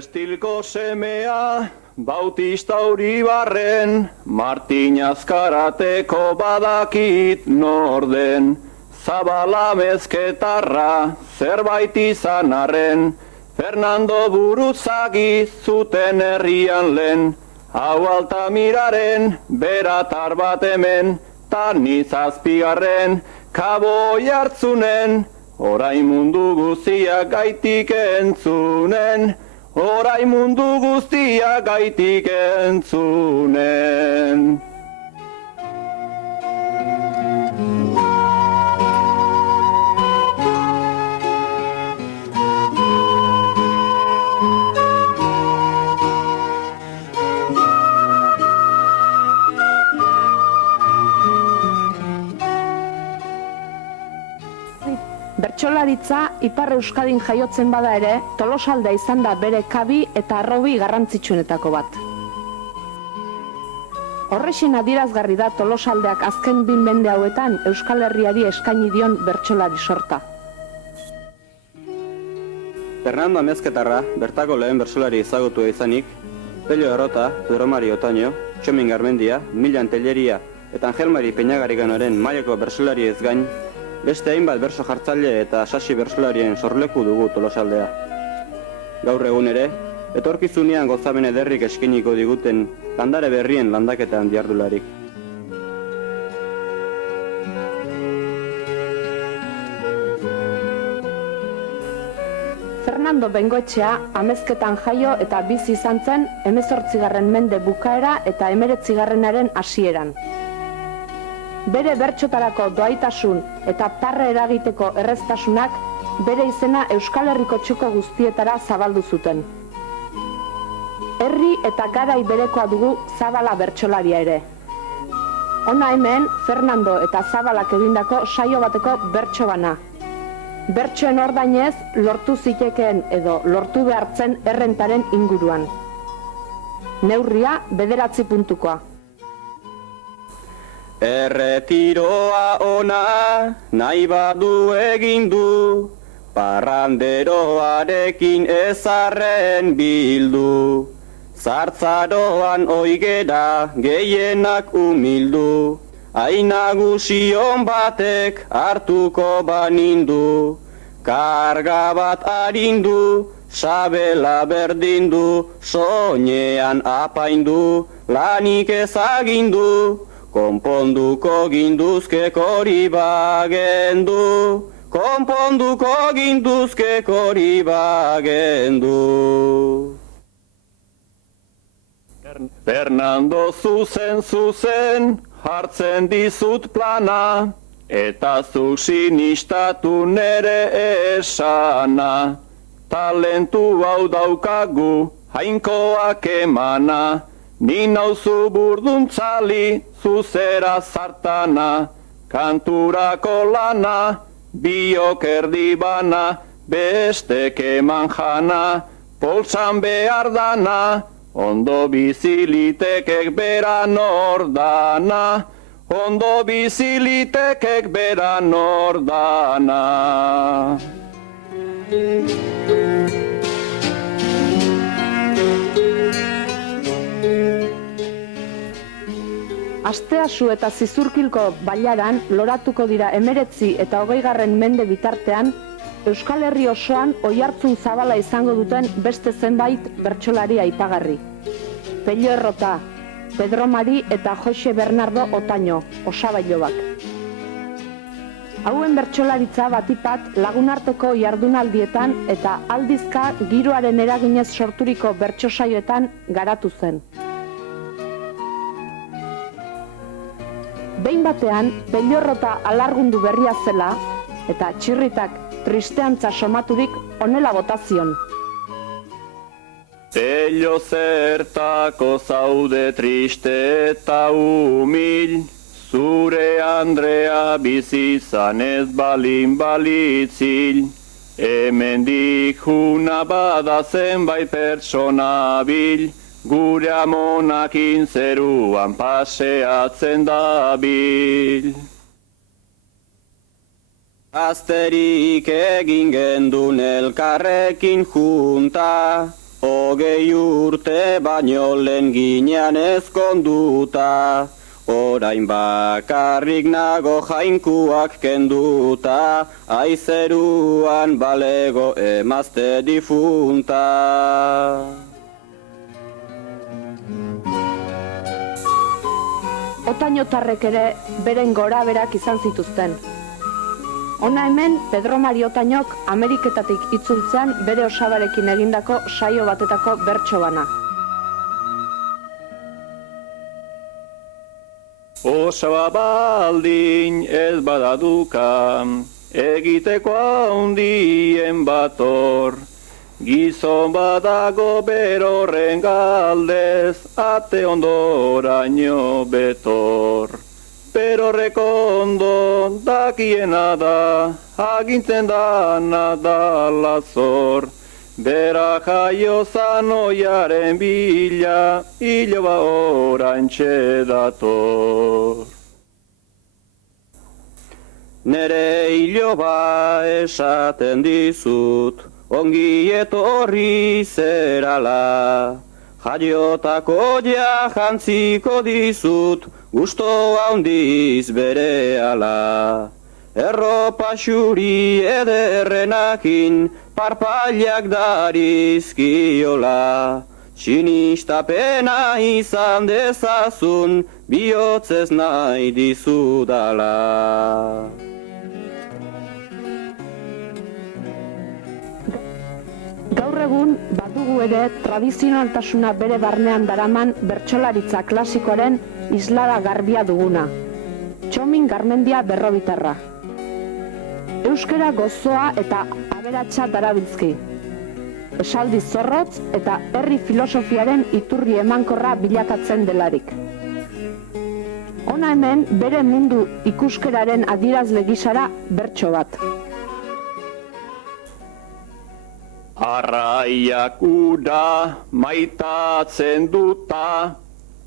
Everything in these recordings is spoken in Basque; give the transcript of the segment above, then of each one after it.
Prestilko semea, Bautista Uribarren, Martin Azkarateko badakit norden, Zabala mezketarra, zerbait izan arren, Fernando Buruzagi zuten herrian lehen, hau Altamiraren, beratar bat hemen, tani zazpigarren, kaboi hartzunen, orain mundu guztiak gaitik entzunen, orain mundu guztiak gaitik entzunen. Bertsolaritza Ipar Euskadin jaiotzen bada ere, Tolosaldea izan da bere kabi eta harrobi garrantzitsuenetako bat. Horrexen adierazgarri da Tolosaldeak azken 2 mende hauetan Euskal Herriari eskaini dion bertsolari sorta. Fernando Amezketarra, bertako lehen bertsolari ezagutua izanik, Pello Errota, Pedro Mari Otaño, Txomin Garmendia, Milan Telleria eta Angel Mari Peñagarriganoren mailako bertsolari ez gain, beste hainbat berso jartzaile eta sasi bertsolarien sorleku dugu Tolosaldea. Gaur egun ere, etorkizunean gozamen ederrik eskainiko diguten landare berrien landaketan diardularik. Fernando Bengoetxea Amezketan jaio eta bizi izan zen 18. mende bukaera eta 19. hasieran. Bere bertsotarako doaitasun eta parre eragiteko erreztasunak bere izena Euskal Herriko txoko guztietara zabaldu zuten. Herri eta garai berekoa dugu Zabala bertsolaria ere. Hona hemen Fernando eta Zabalak egindako saio bateko bertso bana. Bertsoen ordainez lortu zitekeen edo lortu behartzen errentaren inguruan. Neurria 9 puntukoa. Erretiroa ona nahi badu egin du, parranderoarekin ezarren bildu. Zartzaroan oigera gehienak umildu, ainagusion batek hartuko banindu. Karga bat arindu, sabela berdindu, soinean apaindu, lanik ezagindu. Konponduko ginduzke kori bagendu, konponduko ginduzke kori bagendu. Fernando zuzen hartzen dizut plana, eta zu sinistatu nere esana. Talentu hau daukagu jainkoak emana, ni nauzu burduntzali zuzera zartana, kanturako lana, biok erdi bana, bestek eman jana, poltsan behar dana, ondo bizilitekek beran ordana, ondo bizilitekek beran ordana. Asteasu eta Zizurkilko bailaran loratuko dira 19. eta 20. mende bitartean, Euskal Herri osoan oihartzun zabala izango duten beste zenbait bertsolari aipagarri. Pello Errota, Pedro Mari eta Jose Bernardo Otaño, osabailobak. Hauen bertsolaritza batipat lagunarteko jardunaldietan eta aldizka giroaren eraginez sorturiko bertsosaioetan garatu zen. Behin batean, Pello Errota alargundu berria zela, eta txirritak tristeantza somaturik honela botazion. Pello zertako zaude triste eta umil, zure Andrea bizizan ez balin balitzil, hemendik juna bada zenbait pertsona bil, gure amonakin zeruan paseatzen dabil. Azterik egin gendun elkarrekin junta, 20 urte baino lehen ginean ezkonduta, orain bakarrik nago jainkuak kenduta, aizeruan balego emazte difunta. Otañotarrek ere beren gora berak izan zituzten. Hona hemen Pedro Mari Otañok Ameriketatik itzultzean bere osabarekin egindako saio batetako bertso bana. Osaba baldin ez badaduka, egiteko handien bator, gizon badago berorren galdez, ate ondoraino betor. Berorrek ondo dakiena da, agintzen dana da lazor, bera jaio zanoiaren bila, iloba orantxe dator. Nere iloba esaten dizut, ongi etorri zerala, jaiotako ja jantziko dizut, gusto handiz berehala. Erropa xuri ederrenakin, parpailak darizkiola, sinistapena izan dezazun, bihotzez nahi dizudala. Gaur egun badugu ere tradizionaltasuna bere barnean daraman bertsolaritza klasikoaren islada garbia duguna. Txomin Garmendia Berrobitarra. Euskara gozoa eta aberatsa darabiltzki. Esaldi zorrotz eta herri filosofiaren iturri emankorra bilakatzen delarik. Hona hemen bere mundu ikuskeraren adierazle gisara bertso bat. Arraiak ura maitatzen duta,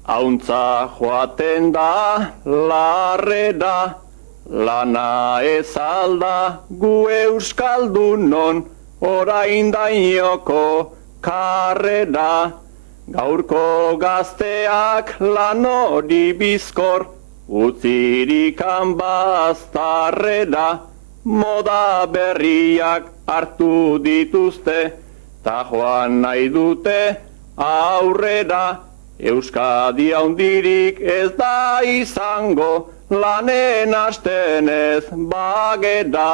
hauntza joaten da larrera, lana ez alda gu euskaldunon, orain dainoko karrera. Gaurko gazteak lan hori bizkor, utzirikan baztarrera, moda berriak hartu dituzte, ta joan nahi dute aurrera. Euskadi handirik ez da izango, lanen hasten ez bageda.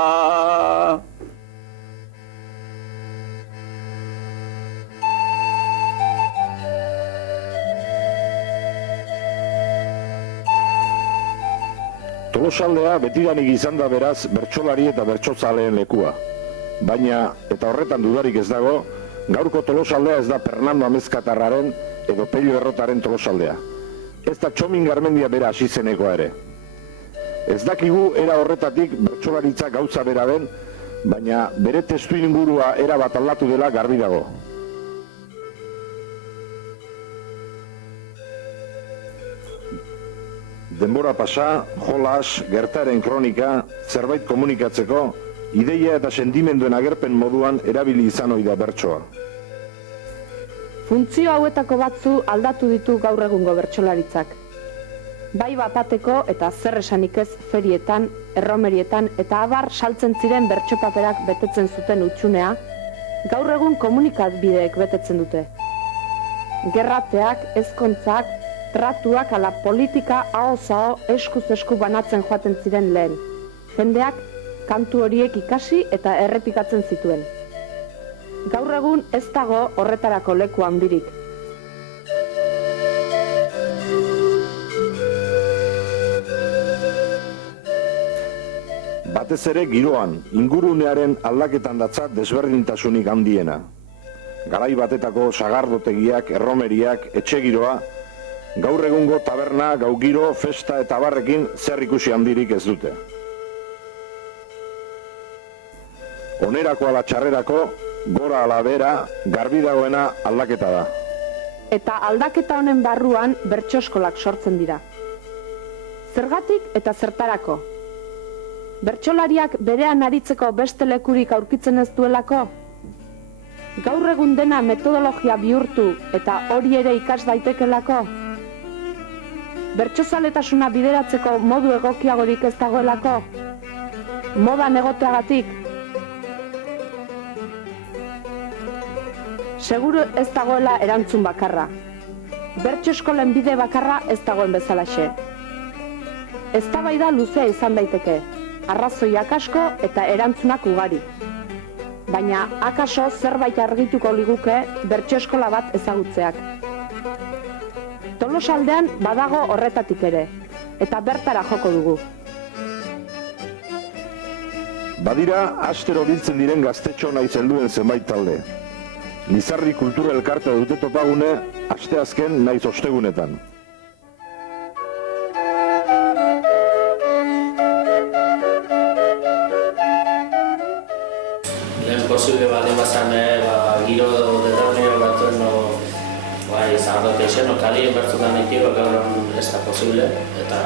Tolosaldea betidanik izan da beraz bertsolari eta bertsozaleen lekua. Baina, eta horretan dudarik ez dago, gaurko Tolosaldea ez da Fernando Amezkatarraren edo Pello Errotaren Tolosaldea. Ez da Txomin Garmendia bera hasi zenekoa ere. Ez dakigu era horretatik bertsolaritza gauza bera den, baina bere testu ingurua era bat aldatu dela garbi dago. Denbora pasa, jolas, gertaren kronika, zerbait komunikatzeko, ideia eta sentimenduen agerpen moduan erabili izan ohi da bertsoa. Funtzio hauetako batzu aldatu ditu gaur egungo bertsolaritzak. Bai bapateko eta zer esanik ez ferietan, erromerietan eta abar saltzen ziren bertsopaperak betetzen zuten utxunea, gaur egun komunikatbideek betetzen dute. Gerrateak, ezkontzak, tratuak ala politika aho-zaho eskuz esku banatzen joaten ziren lehen. Jendeak kantu horiek ikasi eta errepikatzen zituen. Gaur egun ez dago horretarako leku handirik. Batez ere giroan, ingurunearen aldaketan datza desberdintasunik handiena. Garai batetako sagardotegiak, erromeriak, etxegiroa, gaur egungo taberna, gaugiro, festa eta abarrekin zer ikusi handirik ez dute. Onerako ala txarrerako, gora ala bera, garbi dagoena aldaketa da. Eta aldaketa honen barruan bertsoskolak sortzen dira. Zergatik eta zertarako? Bertsolariak berean aritzeko beste lekurik aurkitzen ez duelako? Gaur egun dena metodologia bihurtu eta hori ere ikas daitekelako? Bertsozaletasuna bideratzeko modu egokiagorik ez dagoelako? Modan egoteagatik? Seguru ez dagoela erantzun bakarra. Bertso eskolen bide bakarra ez dagoen bezalaxe. Eztabaida luzea izan daiteke, arrazoiak asko eta erantzunak ugari. Baina akaso zerbait argituko liguke bertso eskola bat ezagutzeak. Tolosaldean badago horretatik ere, eta bertara joko dugu. Badira, astero biltzen diren gaztetxo nahi helduen zenbait talde. Lizarri kultura elkartea dute topagune, asteazken naiz ostegunetan. Lehen posible baldin bazan, giro determinio batuen izan dut eixen, kalien bertzutan ikiro gaur ez da posible, eta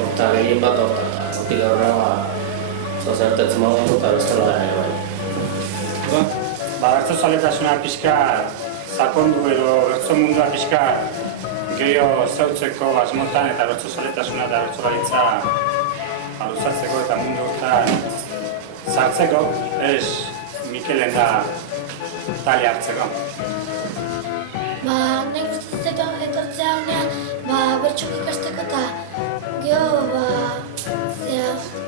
horta gehien bat horta, eta hortik gaurra zozertetzen modu eta bestela bai. Bertsozaletasuna pixka sakondu edo bertso mundua pixka gehiago zautzeko asmotan eta bertsozaletasuna eta bertsolaritza luzatzeko eta mundu hortan sartzeko, ez Mikelen da tali hartzeko. Nik uste etortzea honean bertxok ikasteko eta geho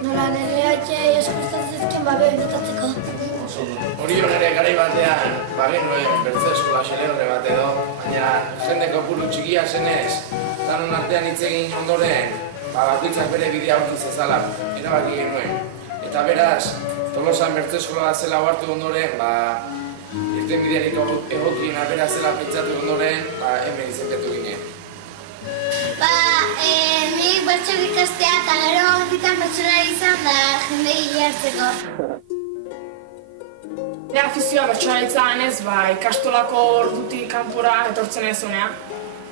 nola nire haitzei eskustatzen zizken benetatzeko. Orion ere garai batean, genuen bertso eskola xelebre bat edo, baina jende kopuru txikia zenez, danon artean hitz egin ondoren, bakoitzak bere bidea aurki zezala, erabaki genuen. Eta beraz, Tolosan bertso eskola bat zela hartu ondoren, irten bidearik egokiena bera zela pentsatu ondoren, hemen izenpetu ginen. Nik bertxok ikastea eta gero gautitan bertsolari izan da jende gile hartzeko. Nire afizioa bertsolaritza ganez, ikastolako ordutik kanpora etortzen ez honea.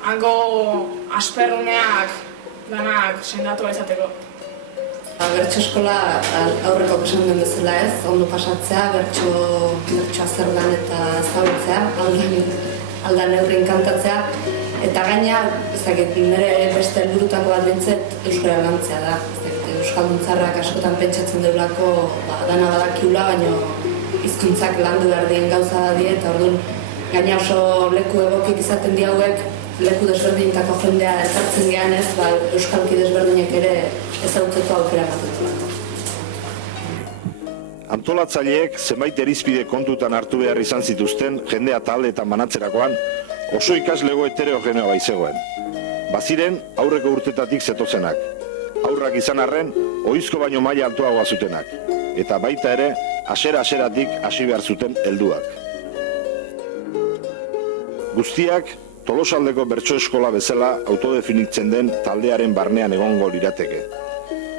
Hango asperruneak danak sendatu izateko. Bertso eskola aurreko esan den bezala ez, ondo pasatzea, bertsoa zer dan eta ezagutzea, aldan neurrin kantatzea. Eta gaina, nire beste helburutako bat bintzet euskara lantzea da. Euskalduntzarrak askotan pentsatzen deulako dana badakiula, baina hizkuntzak landu behar dien gauza da die, eta orduan gaina oso leku egokik izaten di hauek, leku desberdinetako jendea ekartzen gehan ez, euskalki desberdinek ere ezagutzeko aukera batutulako. Antolatzaileek zenbait irizpide kontutan hartu behar izan zituzten jendea talde eta banatzerakoan oso ikaslego heterogeneoa baizegoen. Baziren aurreko urtetatik zetozenak, aurrak izan arren ohizko baino maila altuagoa zutenak, eta baita ere hasiera-hasieratik hasi behar zuten helduak. Guztiak Tolosaldeko bertso eskola bezala autodefinitzen den taldearen barnean egongo lirateke.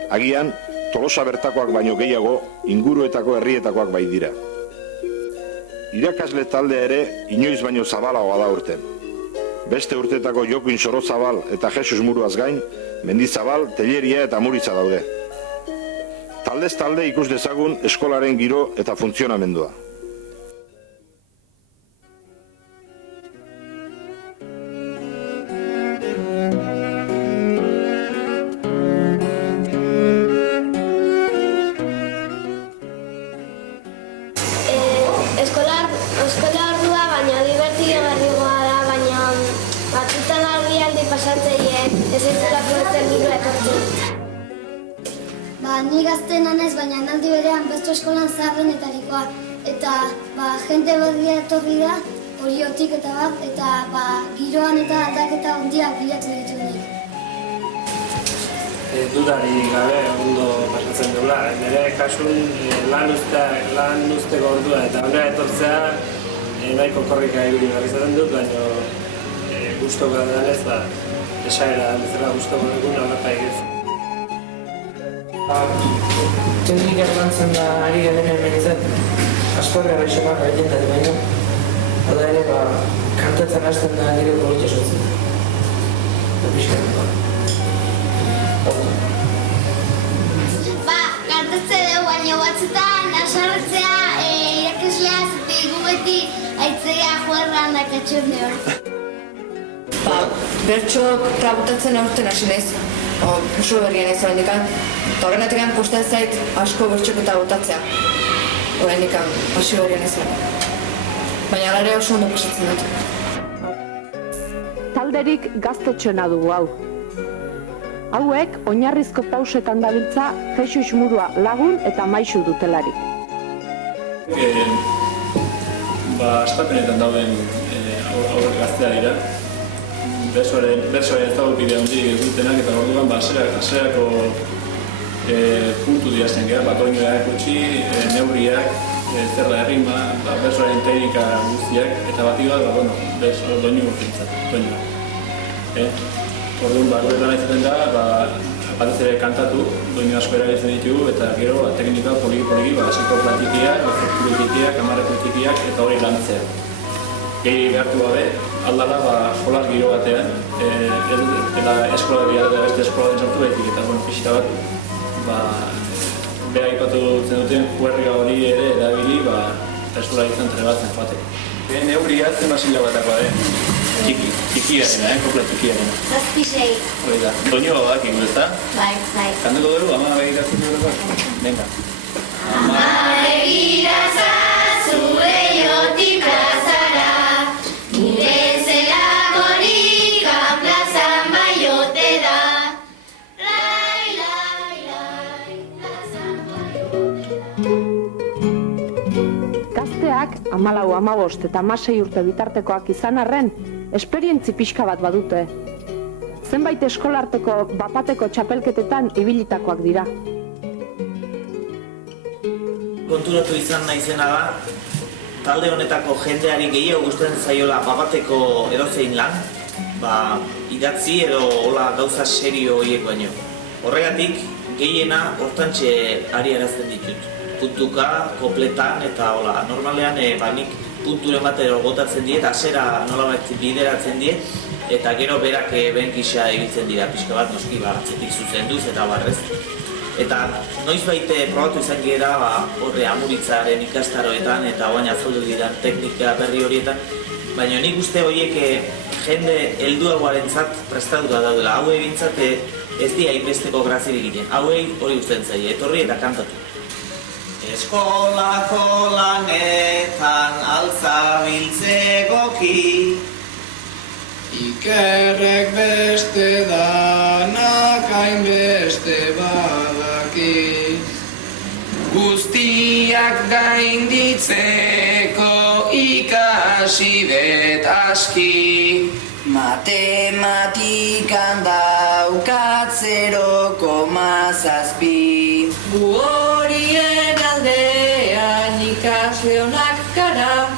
Agian, Tolosa bertakoak baino gehiago inguruetako herrietakoak bai dira. Irakasle taldea ere inoiz baino zabalagoa da urten. Beste urtetako Jokin Sorozabal eta Jesus Muruaz gain, Mendizabal, Telleria eta Muriza daude. Taldez talde ikus dezagun eskolaren giro eta funtzionamendua. Eskola ordua baina divertigarriagoa da, baina batzutan argialdi pasatzeien ez ezela probetzen giro etortzen. Ni gazten nanez, baina aldi berean bertso eskolan zaharrenetarikoa. Eta jende berria etorri da, horiotik eta giroan eta aldaketa handiak bilatu ditu nik. Dudari gabe ondo pasatzen dula. Nire kasun lan usteko ordua eta honera etortzea nahiko korrika ibili behar izaten dut, baina gustoko danez, esaera bezala gustoko dugun alapa egez. Teknikak lantzen da ari garen hemen izan, askorra baixoak egiten dut baina, oda ere kantatzen hasten da nire politxe sotzen. Eta pixkan Kantatzen dugu, baina batzutan asarretzea irakasleaz eta igugu a juerran da katxurne hor. Bertxok trabutatzen aurten hasi naiz. Oso berrien ez horrendikan. Eta horrenatik posta zait asko bertxok eta botatzea. Horrendikan, hasi berrien ez baina gara oso ondo pasatzen dut. Talderik gaztetxoena dugu hau. Hauek oinarrizko pausetan dabiltza Jesus Murua lagun eta maisu dutelarik. Astapenetan dauden aurrek gaztea dira. Bersoaren ezagupide handik ez dutenak eta orduan hasierako puntu dirazten gara, doinuak utzi, neurriak, zerra errima, bersoaren teknika guztiak, eta batik bat, doinu fintzat. Orduan, gure lan izaten da, batez ere kantatu, doinu asko erabiltzen ditugu, eta gero teknika poliki, hasiko platikiak, fruktibitiak, kamarretutikiak, eta hori lantzea. Gehi behartu gabe, aldala jolas giro batean, eta eskola behar da beste eskola den sortu behitik, eta pixita bat, beha ipatu zen duten huerriga hori ere erabili, eta eskola izan trebatzen joateko. Neuria zen basila batakoa, txikiarena, kopla txikiarena. 7-6. Hori da, doinu bat iku ez da? Bai. Kantuko dugu, ama begiratzen dugu bat? Venga. Ama begiraza, zure jotik plazara, nire zelakorik plazan baiote da. Gazteak 14, 15 eta 16 urte bitartekoak izan arren, esperientzi pixka bat badute. Zenbait eskolarteko bapateko txapelketetan ibilitakoak dira. Konturatu izan naizena da, talde honetako jendeari gehiago gustatzen zaiola bapateko edozein lan, idatzi edo hola gauza serio horiek baino. Horregatik, gehiena hortantxe ari arazten ditut. Puntuka, kopletan eta hola, normalean nik punturen bat botatzen diet, hasera nolabait bideratzen diet, eta gero berak benkisa egitzen dira pixka bat, noski atzetik zuzenduz eta barrez. Eta noizbait probatu izan gera horre Amuritzaren ikastaroetan eta oain azaldu diran teknika berri horietan, baina nik uste horiek jende helduagoarentzat prestatua daudela. Hauei bintzat ez dira hainbesteko grazirik egiten, hauei hori gustatzen zaie, etorri eta kantatu. Eskolako lanetan altzabiltzegoki, Ikerrek beste danak hainbeste badaki, guztiak gainditzeko ikasi bet aski. Matematikan daukat 0,7. Gu horien aldean ikasle onak gara,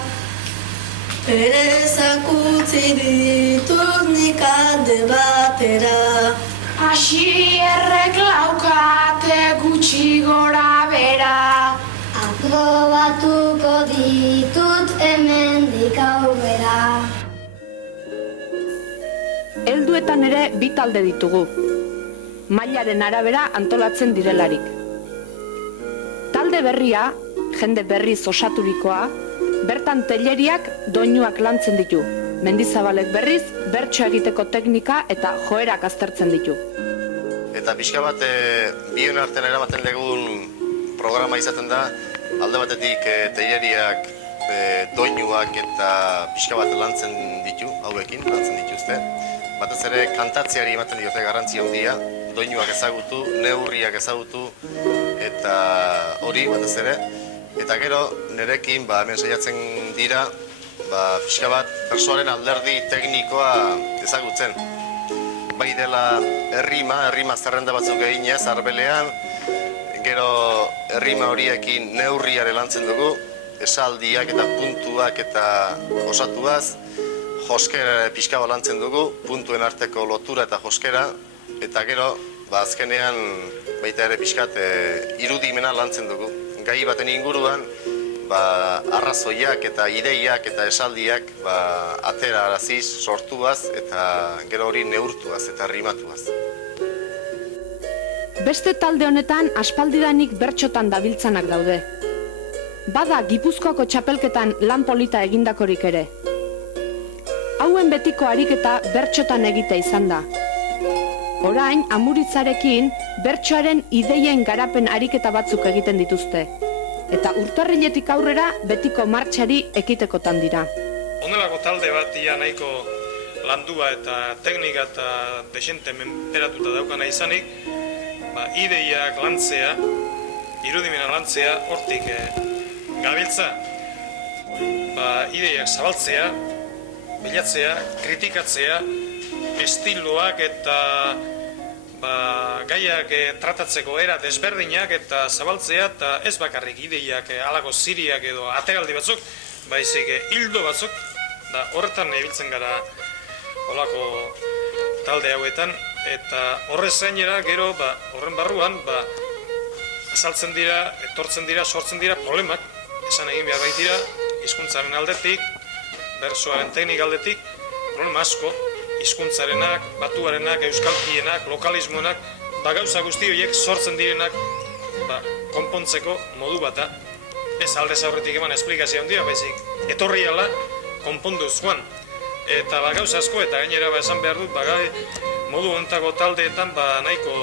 Perezak utzi ditut nik alde batera. Asierrek laukate gutxi gora bera. Aprobatuko ditut hemendik aurrera. Helduetan ere bi talde ditugu, mailaren arabera antolatzen direlarik. Talde berria, jende berriz osaturikoa, bertan teileriak doinuak lantzen ditu. Mendizabalek berriz, bertso egiteko teknika eta joerak aztertzen ditu. Eta pixka bat bion artean eramaten legun programa izaten da, alde batetik teileriak doinuak eta pixka bat lantzen ditu, hauekin lantzen dituzte. Batez ere kantatzeari ematen diote garrantzi handia, doinuak ezagutu, neurriak ezagutu, eta hori batez ere. Eta gero, nerekin hemen saiatzen dira, pixka bat persoaren alderdi teknikoa ezagutzen. Bai dela errima zerrenda batzuk eginez, arbelean, gero errima horiekin neurriare lantzen dugu, esaldiak eta puntuak eta osatuaz, joskera pixka bat lantzen dugu, puntuen arteko lotura eta joskera, eta gero, azkenean baita ere pixkat irudimena lantzen dugu. Gai baten inguruan, arrazoiak eta ideiak eta esaldiak atera araziz, sortuaz eta gero hori neurtuaz eta rimatuaz. Beste talde honetan aspaldidanik bertxotan dabiltzanak daude. Bada Gipuzkoako txapelketan lan polita egindakorik ere. hauen betiko ariketa bertxotan egite izan da. Orain, Amuritzarekin bertsoaren ideien garapen ariketa batzuk egiten dituzte. Eta urtarriletik aurrera betiko martxari ekitekotan dira. Honelako talde bat ia nahiko landua eta teknika eta desente menperatuta daukana izanik, ideiak lantzea, irudimena lantzea, hortik gabiltza. Ideiak zabaltzea, bilatzea, kritikatzea, estiloak eta gaiak tratatzeko era desberdinak eta zabaltzea, eta ez bakarrik ideiak halako ziriak edo ategaldi batzuk, baizik hildo batzuk, da horretan ibiltzen gara holako talde hauetan, eta horrez gainera gero horren barruan azaltzen dira, etortzen dira, sortzen dira problemak, esan egin behar baitira, hizkuntzaren aldetik, bersoaren teknik aldetik, problema asko, hizkuntzarenak, batuarenak, euskalkienak, lokalismoenak, gauza guzti horiek sortzen direnak konpontzeko modu bata. Ez aldez aurretik eman esplikazio handia, baizik etorri ala konponduz joan. Eta gauza asko eta gainera esan behar dut, modu honetako taldeetan nahiko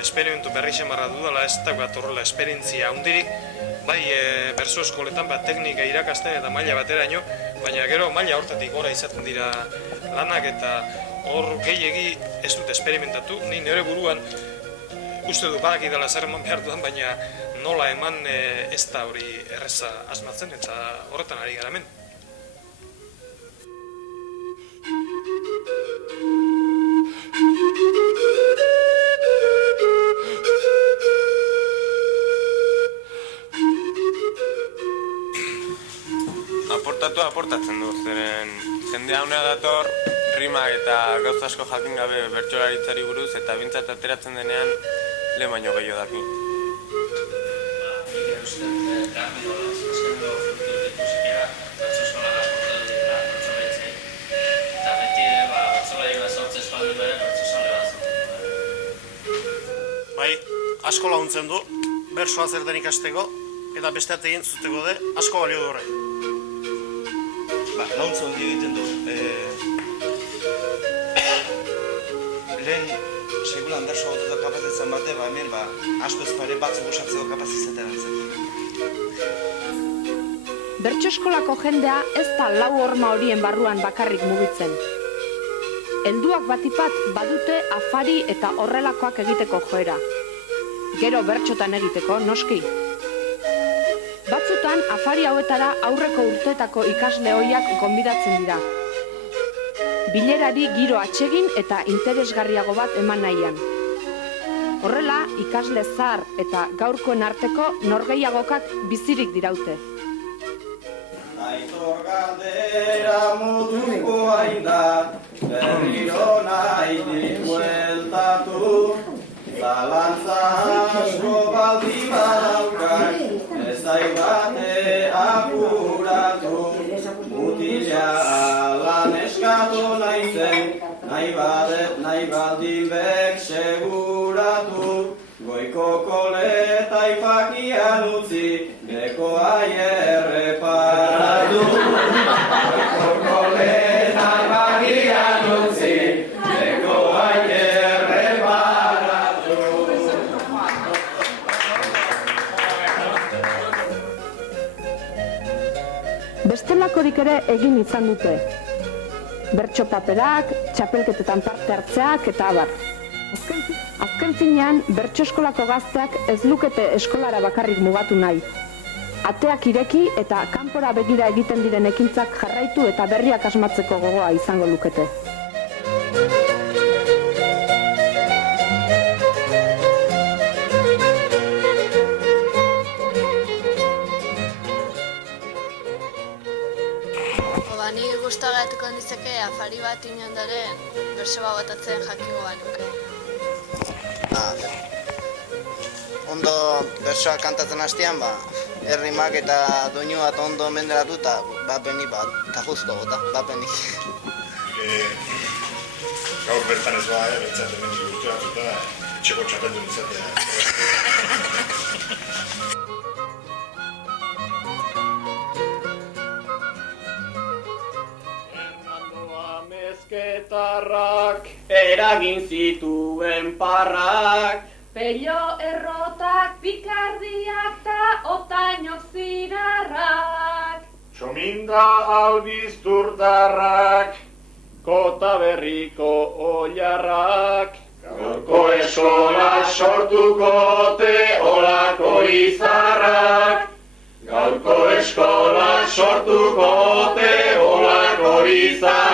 esperimentu berri xamarra dudala, ez daukat horrela esperientzia handirik, bai berso eskoletan teknika irakasten eta maila bateraino, baina gero maila hortatik gora izaten dira lanak eta hor gehiegi ez dut esperimentatu, ni nire buruan uste du badaki dela zer eman behar dudan, baina nola eman ez da hori erreza asmatzen eta horretan ari gara hemen. Aportatzen du, zeren jendea honea dator, rimak eta gauza asko jakin gabe bertsolaritzari buruz eta bintzat ateratzen denean lehen baino gehiago daki. Nire uste garbi dola, azkeneko frutu ikusikerak bertsoskolara aportatu dira bertsolaritzei. Eta beti bertsolari bat sortze espaldin bere bertsosale bat. Bai, asko laguntzen du, bersoa zer den ikasteko eta beste ategin zuteko de asko balio du horrek. Launtza hundi egiten du. Lehen segulan berso goteko kapazitzen bate, hemen asko ez pare batzuk osatzeko kapazizatea dantzen. Bertso eskolako jendea ez da lau horma horien barruan bakarrik mugitzen. Helduak batipat badute afari eta horrelakoak egiteko joera. Gero bertsotan egiteko, noski. Batzutan, afari hauetara aurreko urteetako ikasle ohiak gonbidatzen dira. Bilerari giro atsegin eta interesgarriago bat eman nahian. Horrela, ikasle zahar eta gaurkoen arteko norgehiagokak bizirik diraute. Aitor galdera mutuko hain da, berriro nahi dikueltatu, zalantza asko baldin badaukak, ez daibate apuratu, mutila lan eskatu naizen, nahi baldin bek seguratu, goiko koleta ipakian utzi, beko aierreparatu. Goiko koleta ipakian utzi, beko aierreparatu. Bestelakorik ere egin izan dute. Bertso paperak, txapelketetan parte hartzeak eta abar. Azken finean, bertso eskolako gazteak ez lukete eskolara bakarrik mugatu nahi. Ateak ireki eta kanpora begira egiten diren ekintzak jarraitu eta berriak asmatzeko gogoa izango lukete. Ni gustagatuko nizake afari bat inondaren bersoa botatzen jakingo banuke. Ondo bersoa kantatzen hastean, errimak eta doinu bat ondo menderatu eta bapenik eta justo bota, bapenik. Gaur bertan ez bentsat hemen urte batzuta, etxeko txapeldu nizatea. eragin zituen parrak. Pello errotak, pikardiak ta otainok zirarrak. Txominda albizturdarrak, kota berriko oilarrak. Gaurko eskola sortuko te olako izarrak. Gaurko eskola sortuko te olako izarrak.